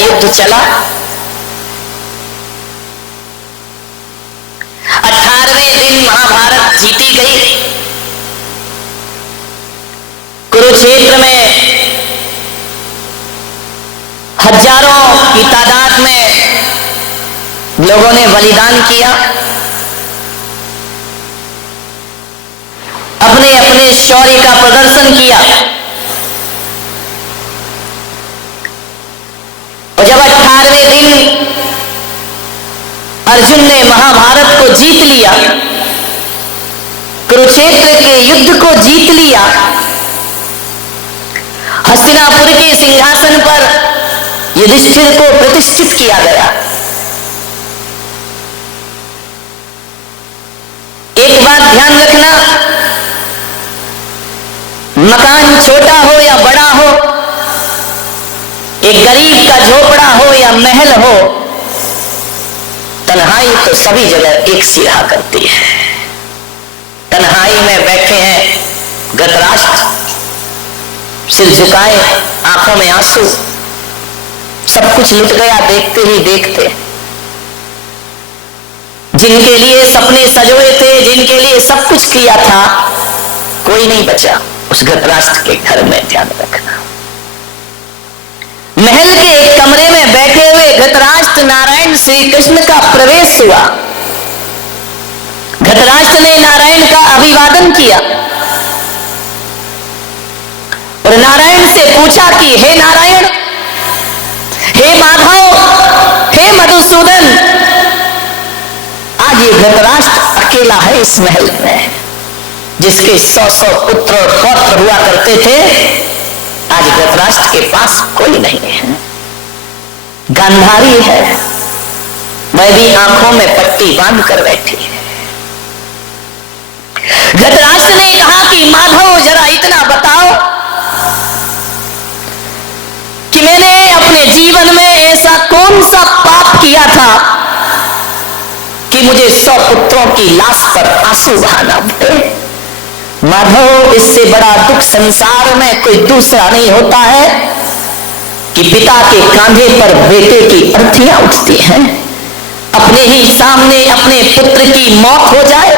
युद्ध चला। 18वें दिन महाभारत जीती गई। कुरुक्षेत्र में हजारों की तादाद में लोगों ने बलिदान किया, अपने अपने शौर्य का प्रदर्शन किया। और जब 18वें दिन अर्जुन ने महाभारत को जीत लिया, कुरुक्षेत्र के युद्ध को जीत लिया, हस्तिनापुर के सिंहासन पर युधिष्ठिर को प्रतिष्ठित किया गया। एक बात ध्यान रखना, मकान छोटा हो या बड़ा हो, एक गरीब का झोपड़ा हो या महल हो, तन्हाई तो सभी जगह एक सी रहा करती है। तन्हाई में बैठे हैं धृतराष्ट्र, सिर झुकाए, आंखों में आंसू, सब कुछ लुट गया देखते ही देखते। जिनके लिए सपने सजोए थे, जिनके लिए सब कुछ किया था, कोई नहीं बचा उस धृतराष्ट्र के घर में। ध्यान रखना, महल के एक कमरे में बैठे हुए धृतराष्ट्र नारायण श्री कृष्ण का प्रवेश हुआ। धृतराष्ट्र ने नारायण का अभिवादन किया और नारायण से पूछा कि हे नारायण, हे माधव, हे मधुसूदन, आज ये धृतराष्ट्र अकेला है इस महल में। जिसके 100 पुत्र और पौत्र हुआ करते थे, आज धृतराष्ट्र के पास कोई नहीं है। गांधारी है, वह भी आंखों में पट्टी बांध कर बैठी है। धृतराष्ट्र ने कहा कि माधव, जरा इतना बताओ कि मैंने अपने जीवन में ऐसा कौन सा पाप किया था कि मुझे 100 पुत्रों की लाश पर आंसू बहाना पड़े। माधव, इससे बड़ा दुख संसार में कोई दूसरा नहीं होता है कि पिता के कांधे पर बेटे की अर्थियां उठती हैं, अपने ही सामने अपने पुत्र की मौत हो जाए,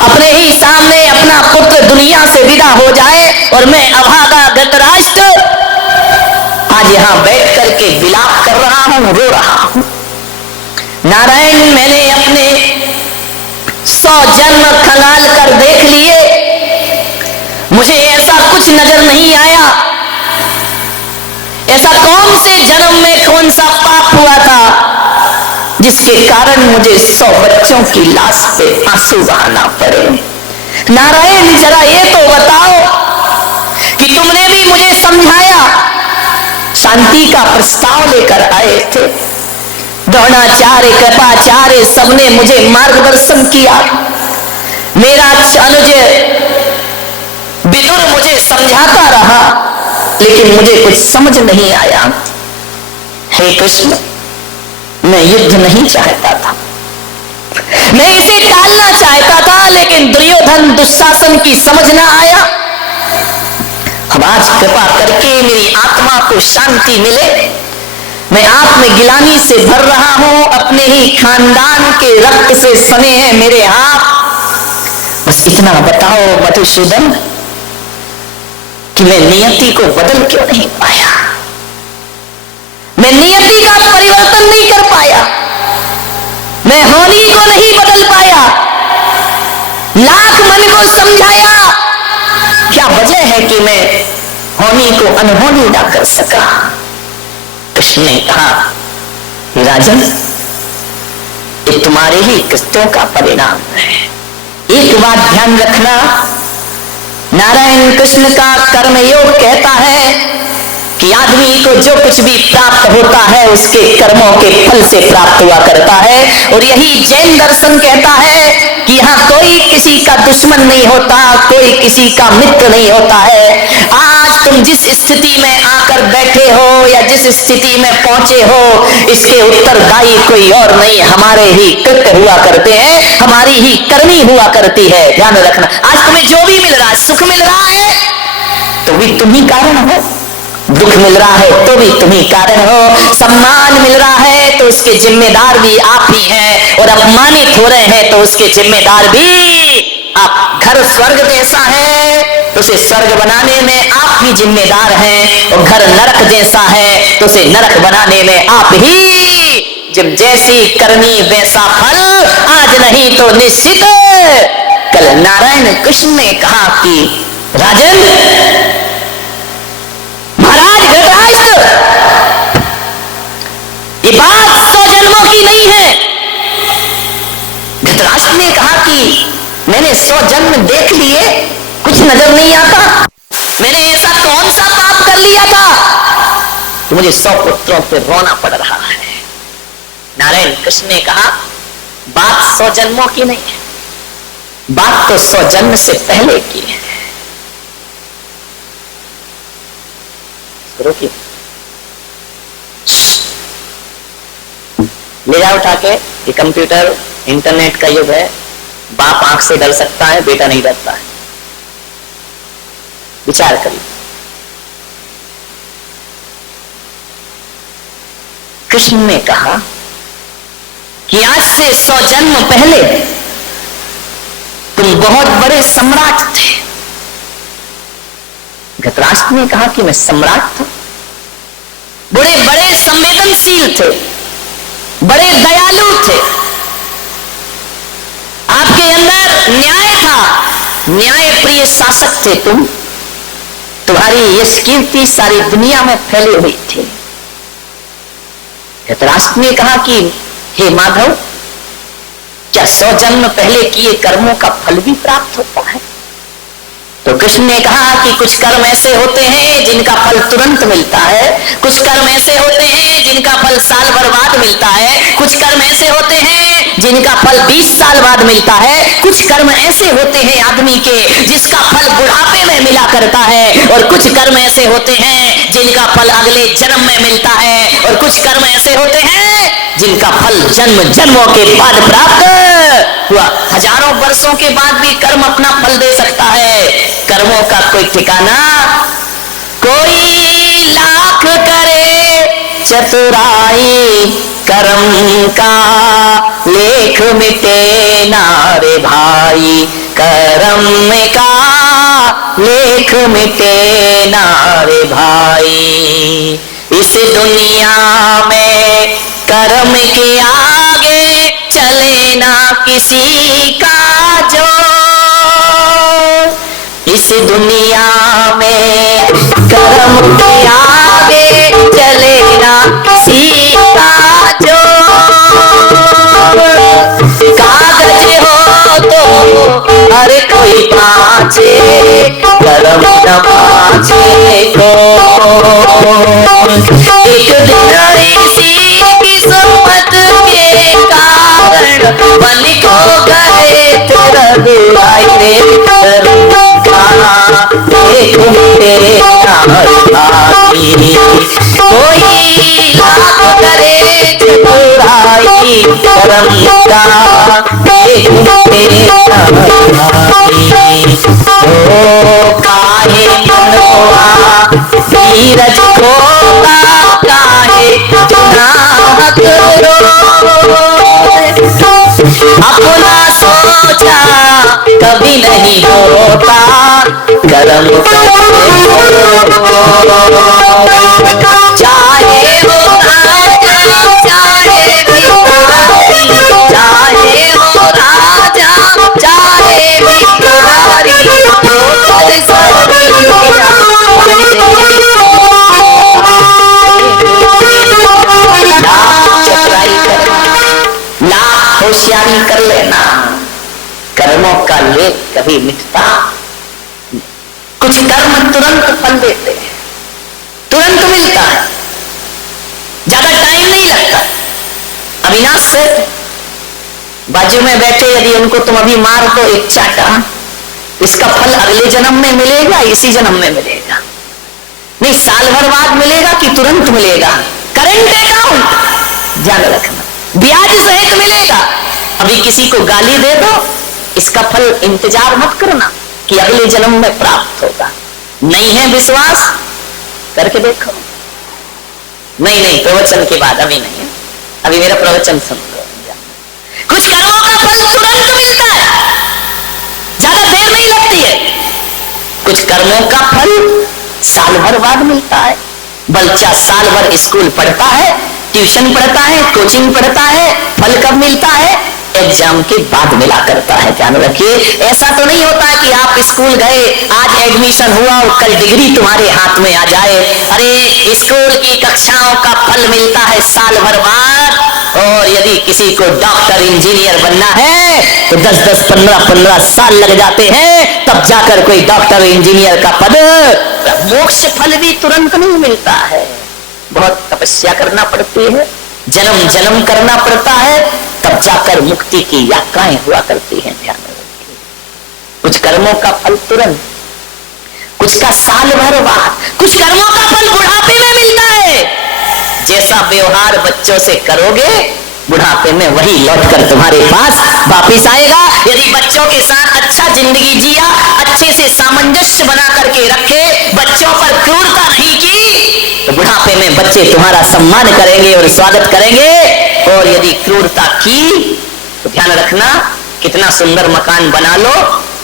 अपने ही सामने अपना पुत्र दुनिया से विदा हो जाए, और मैं अभागा धृतराष्ट्र आज यहां बैठ करके विलाप कर रहा हूं, रो रहा हूं। नारायण, मैंने अपने 100 जन्म खंगाल कर देख लिए, मुझे ऐसा कुछ नजर नहीं आया। ऐसा कौन से जन्म में कौन सा पाप हुआ था जिसके कारण मुझे 100 बच्चों की लाश पे आंसू बहाना पड़े। नारायण, जरा ये तो बताओ कि तुमने भी मुझे समझाया, शांति का प्रस्ताव लेकर आए थे, द्रोणाचार्य, कृपाचार्य, सबने मुझे मार्गदर्शन किया, मेरा अनुज विदुर मुझे समझाता रहा, लेकिन मुझे कुछ समझ नहीं आया। हे कृष्ण, मैं युद्ध नहीं चाहता था, मैं इसे टालना चाहता था, लेकिन दुर्योधन दुशासन की समझ ना आया। अब आज कृपा करके मेरी आत्मा को शांति मिले। मैं आत्मगिलानी से भर रहा हूं, अपने ही खानदान के रक्त से सने हैं मेरे हाथ। बस इतना बताओ मधुसूदन कि मैं नियति को बदल क्यों नहीं पाया, मैं नियति का परिवर्तन नहीं कर पाया, मैं होनी को नहीं बदल पाया। लाख मन को समझाया, क्या वजह है कि मैं होनी को अनहोनी ना कर सका। कृष्ण ने कहा, राजन, ये तुम्हारे ही कृत्यों का परिणाम है। एक बात ध्यान रखना, नारायण कृष्ण का कर्मयोग कहता है कि आदमी को जो कुछ भी प्राप्त होता है उसके कर्मों के फल से प्राप्त हुआ करता है। और यही जैन दर्शन कहता है कि यहाँ कोई किसी का दुश्मन नहीं होता, कोई किसी का मित्र नहीं होता है। आज तुम जिस स्थिति में आकर बैठे हो या जिस स्थिति में पहुंचे हो, इसके उत्तरदायी कोई और नहीं, हमारे ही कृत्य हुआ करते हैं, हमारी ही करनी हुआ करती है। ध्यान रखना, आज तुम्हें जो भी मिल रहा है, सुख मिल रहा है, तो भी तुम ही कारण हो। दुख मिल रहा है तो भी तुम ही कारण हो, सम्मान मिल रहा है तो उसके जिम्मेदार भी आप ही हैं, और अपमानित हो रहे हैं तो उसके जिम्मेदार भी आप। घर स्वर्ग जैसा है तो उसे स्वर्ग बनाने में आप ही जिम्मेदार हैं, और घर नरक जैसा है तो उसे नरक बनाने में आप ही। जब जैसी करनी वैसा फल, आज नहीं तो निश्चित कल। नारायण कृष्ण ने कहा कि राजन, महाराज धृतराष्ट्र, ये बात 100 जन्मों की नहीं है। धृतराष्ट्र ने कहा कि मैंने 100 जन्म देख लिए, कुछ नजर नहीं आता। मैंने ऐसा कौन सा पाप कर लिया था कि मुझे 100 पुत्रों पर रोना पड़ रहा है। नारायण कृष्ण ने कहा, बात 100 जन्मों की नहीं है, बात तो 100 जन्म से पहले की है। रोकिए, ले जाओ उठा के। ये कंप्यूटर इंटरनेट का युग है, बाप आंख से डर सकता है, बेटा नहीं डरता है। विचार करिए। कृष्ण ने कहा कि आज से 100 जन्म पहले तुम बहुत बड़े सम्राट थे। धृतराष्ट्र ने कहा कि मैं सम्राट था? बड़े बड़े संवेदनशील थे, बड़े दयालु थे, आपके अंदर न्याय था, न्याय प्रिय शासक थे तुम। तुम्हारी यश कीर्ति सारी दुनिया में फैली हुई थी। धृतराष्ट्र ने कहा कि हे माधव, क्या 100 जन्म पहले किए कर्मों का फल भी प्राप्त होता है? तो कृष्ण ने कहा कि कुछ कर्म ऐसे होते हैं जिनका फल तुरंत मिलता है, कुछ कर्म ऐसे होते हैं जिनका फल साल भर बाद मिलता है, कुछ कर्म ऐसे होते हैं जिनका फल 20 साल बाद मिलता है, कुछ कर्म ऐसे होते हैं आदमी के जिसका फल बुढ़ापे में मिला करता है, और कुछ कर्म ऐसे होते हैं जिनका फल अगले जन्म में मिलता है, और कुछ कर्म ऐसे होते हैं जिनका फल जन्म जन्मों के बाद प्राप्त हुआ। हजारों वर्षों के बाद भी कर्म अपना फल दे सकता है। कर्मों का कोई ठिकाना, कोई लाख करे चतुराई, कर्म का लेख मिटे ना रे भाई, कर्म का लेख मिटे ना रे भाई। इस दुनिया में कर्म के आगे चले ना किसी का जो, इस दुनिया में कर्म के आगे चले ना किसी का जो। कागज हो तो हर कोई पाचे, कर्म न पाचे को। एक दिन इसी किस्मत के कारण बन को गए तेरे कर्म का एक तेरे कोई लाख करे चतुराई, कर्म का एक तेरे काहे मनोआ धीरज खोता, काहे नाहक अपना सोचा कभी नहीं होता, कर्म चाहे हो राजा चाहे भिखारी, चाहे हो राजा चाहे भिखारी, लाख होशियारी कर लेना, कर्मों का लेख कभी मिटता। कुछ कर्म तुरंत फल देते हैं, तुरंत मिलता है, ज्यादा टाइम नहीं लगता। अविनाश से बाजू में बैठे यदि उनको तुम अभी मार दो एक चाटा, इसका फल अगले जन्म में मिलेगा, इसी जन्म में मिलेगा, नहीं साल भर बाद मिलेगा कि तुरंत मिलेगा। करेंट अकाउंट ध्यान रखना, ब्याज सहित मिलेगा। अभी किसी को गाली दे दो, इसका फल इंतजार मत करना कि अगले जन्म में प्राप्त होगा। नहीं है विश्वास करके देखो। नहीं नहीं, प्रवचन के बाद, अभी नहीं, अभी मेरा प्रवचन सुन लो। कुछ कर्मों का फल तुरंत मिलता है, ज्यादा देर नहीं लगती है। कुछ कर्मों का फल साल भर बाद मिलता है। बच्चा साल भर स्कूल पढ़ता है, ट्यूशन पढ़ता है, कोचिंग पढ़ता है, फल कब मिलता है? एग्जाम के बाद मिला करता है। ध्यान रखिए, ऐसा तो नहीं होता कि आप स्कूल गए, आज एडमिशन हुआ और कल डिग्री तुम्हारे हाथ में आ जाए। अरे स्कूल की कक्षाओं का फल मिलता है साल भर बाद। और यदि किसी को डॉक्टर इंजीनियर बनना है तो 10-10, 15-15 साल लग जाते हैं, तब जाकर कोई डॉक्टर इंजीनियर का पद। मोक्ष फल भी तुरंत नहीं मिलता है, बहुत तपस्या करना पड़ती है, जन्म जन्म करना पड़ता है, तब जाकर मुक्ति की यात्राएं हुआ करती हैं। ध्यान रखिए, कुछ कर्मों का फल तुरंत, कुछ का साल भर बाद, कुछ कर्मों का फल बुढ़ापे में मिलता है। जैसा व्यवहार बच्चों से करोगे, बुढ़ापे में वही लौटकर तुम्हारे पास वापिस आएगा। यदि बच्चों के साथ अच्छा जिंदगी जिया, अच्छे से सामंजस्य बना करके रखे, बच्चों पर क्रूरता नहीं की, तो बुढ़ापे में बच्चे तुम्हारा सम्मान करेंगे और स्वागत करेंगे। और यदि क्रूरता की तो ध्यान रखना, कितना सुंदर मकान बना लो,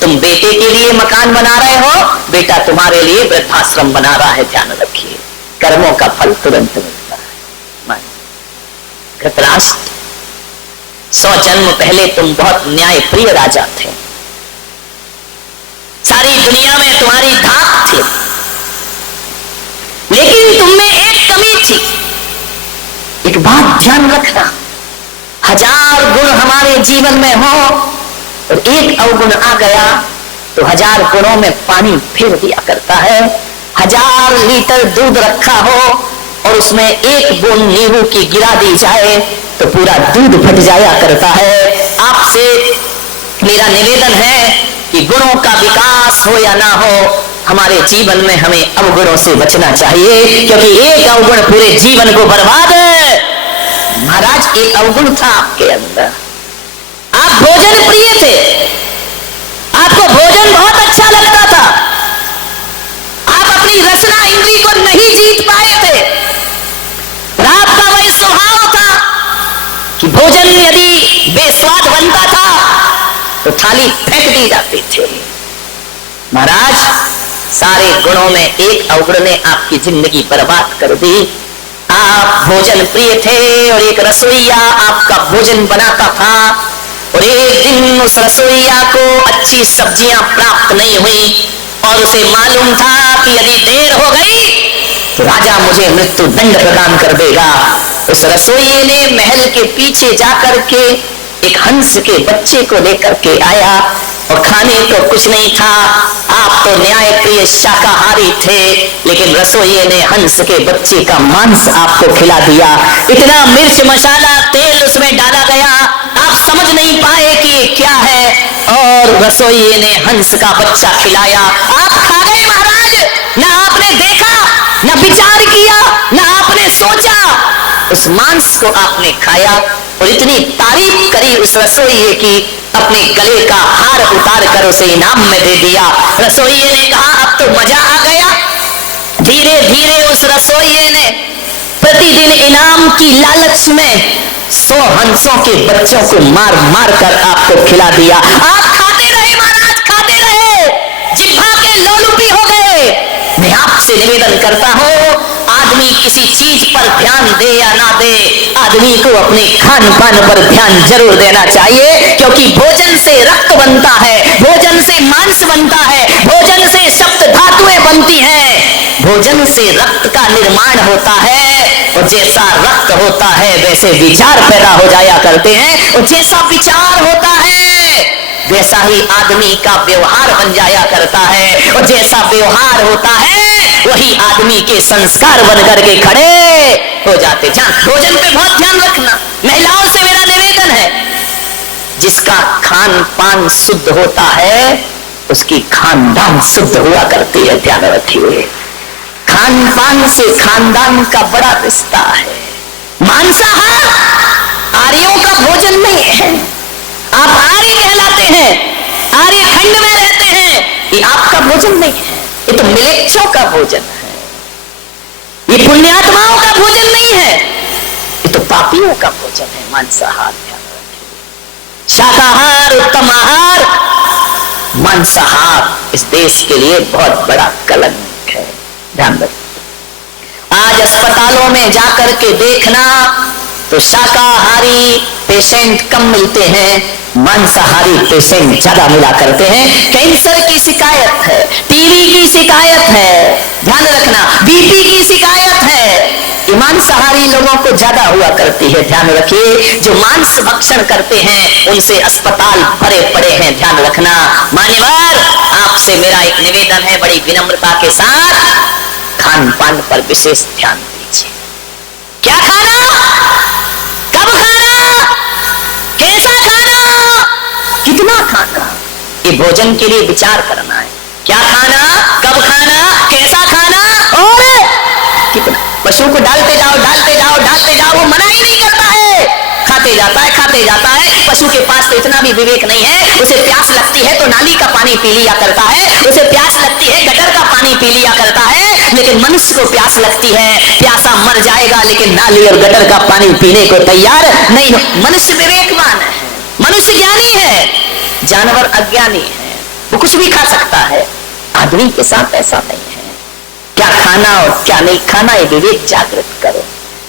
तुम बेटे के लिए मकान बना रहे हो, बेटा तुम्हारे लिए वृद्धाश्रम बना रहा है। ध्यान रखिए, कर्मों का फल तुरंत मिलता है। धृतराष्ट्र, 100 जन्म पहले तुम बहुत न्यायप्रिय राजा थे, सारी दुनिया में तुम्हारी धाक थी, लेकिन तुम में एक कमी थी। एक बात ध्यान रखना, 1000 गुण हमारे जीवन में हो और एक अवगुण आ गया तो 1000 गुणों में पानी फेर दिया करता है। 1000 लीटर दूध रखा हो और उसमें एक बूंद नींबू की गिरा दी जाए तो पूरा दूध फट जाया करता है। आपसे मेरा निवेदन है कि गुणों का विकास हो या ना हो, हमारे जीवन में हमें अवगुणों से बचना चाहिए, क्योंकि एक अवगुण पूरे जीवन को बर्बाद है। महाराज, एक अवगुण था आपके अंदर, आप भोजन प्रिय थे, आपको भोजन बहुत अच्छा लगता था, आप अपनी रसना इंद्री को नहीं जीत पाए थे। और आपका वही स्वभाव था कि भोजन यदि बेस्वाद बनता था तो थाली फेंक दी जाती थी। महाराज, सारे गुणों में एक अवगुण ने आपकी जिंदगी बर्बाद कर दी। आप भोजन प्रिय थे और एक रसोइया आपका भोजन बनाता था, और एक दिन उस रसोइया को अच्छी सब्जियां प्राप्त नहीं हुई और उसे मालूम था कि यदि देर हो गई तो राजा मुझे मृत्यु दंड प्रदान कर देगा। उस रसोइये ने महल के पीछे जाकर के एक हंस के बच्चे को लेकर के आया और खाने को कुछ नहीं था। आप तो न्यायप्रिय शाकाहारी थे, लेकिन रसोइये ने हंस के बच्चे का मांस आपको खिला दिया। इतना मिर्च मसाला तेल उसमें डाला गया, आप समझ नहीं पाए कि ये क्या है, और रसोइये ने हंस का बच्चा खिलाया। आप खा गए महाराज, ना आपने देखा, ना विचार किया, ना आपने सोचा, उस मांस को आपने खाया और इतनी तारीफ करी उस रसोइये की, अपने गले का हार उतार कर उसे इनाम में दे दिया। रसोइये ने कहा अब तो मजा आ गया। धीरे धीरे उस रसोइये ने प्रतिदिन इनाम की लालच में 100 हंसों के बच्चों को मार मार कर आपको खिला दिया। आप खाते रहे महाराज, खाते रहे, जिह्वा के लोलुपी हो गए। मैं आपसे निवेदन करता हूं, आदमी किसी चीज पर ध्यान दे या ना दे, आदमी को अपने खान पान पर ध्यान जरूर देना चाहिए, क्योंकि भोजन से रक्त बनता है, भोजन से मांस बनता है, भोजन से सप्त धातुएं बनती हैं, भोजन से रक्त का निर्माण होता है। और जैसा रक्त होता है वैसे विचार पैदा हो जाया करते हैं, और जैसा विचार होता है वैसा ही आदमी का व्यवहार बन जाया करता है, और जैसा व्यवहार होता है वही आदमी के संस्कार बन करके खड़े हो जाते। भोजन पे बहुत ध्यान रखना। महिलाओं से मेरा निवेदन है, जिसका खान पान शुद्ध होता है उसकी खानदान शुद्ध हुआ करती है। ध्यान रखिए, खान पान से खानदान का बड़ा रिश्ता है। मांसाहार आर्यों का भोजन नहीं है। आप आर्य कहलाते हैं, आर्य खंड में रहते हैं, ये आपका भोजन नहीं है, ये तो मिलेच्छों का भोजन है। ये पुण्यात्माओं का भोजन नहीं है, ये तो पापियों का भोजन है। मांसाहार ध्यान रखें। शाकाहार उत्तम आहार, मांसाहार इस देश के लिए बहुत बड़ा कलंक है। ध्यान रखें। आज अस्पतालों में जाकर के देखना तो शाकाहारी पेशेंट कम मिलते हैं, मांसाहारी पेशेंट ज्यादा मिला करते हैं। कैंसर की शिकायत है, टीबी की शिकायत है, ध्यान रखना, बीपी की शिकायत है, मांसाहारी लोगों को ज्यादा हुआ करती है। ध्यान रखिए, जो मांस भक्षण करते हैं उनसे अस्पताल भरे पड़े हैं। ध्यान रखना। मान्यवर, आपसे मेरा एक निवेदन है, बड़ी विनम्रता के साथ खान पान पर विशेष ध्यान दीजिए। क्या खाना, कब खाना, कैसा खाना, कितना खाना, ये भोजन के लिए विचार करना है। क्या खाना, कब खाना, कैसा खाना और कितना। पशु को डालते जाओ डालते जाओ डालते जाओ, वो मना ही नहीं करता है, खाते जाता है खाते जाता है। पशु के पास तो इतना भी विवेक नहीं है, उसे प्यास लगती है तो नाली का पानी पी लिया करता है, उसे प्यास लगती है गटर का पानी पी लिया करता है। लेकिन मनुष्य को प्यास लगती है, प्यासा मर जाएगा लेकिन नाली और गटर का पानी पीने को तैयार नहीं हो। मनुष्य विवेकवान है, मनुष्य ज्ञानी है, जानवर अज्ञानी है, वो कुछ भी खा सकता है। आदमी के साथ ऐसा नहीं है। क्या खाना और क्या नहीं खाना, ये विवेक जागृत करो।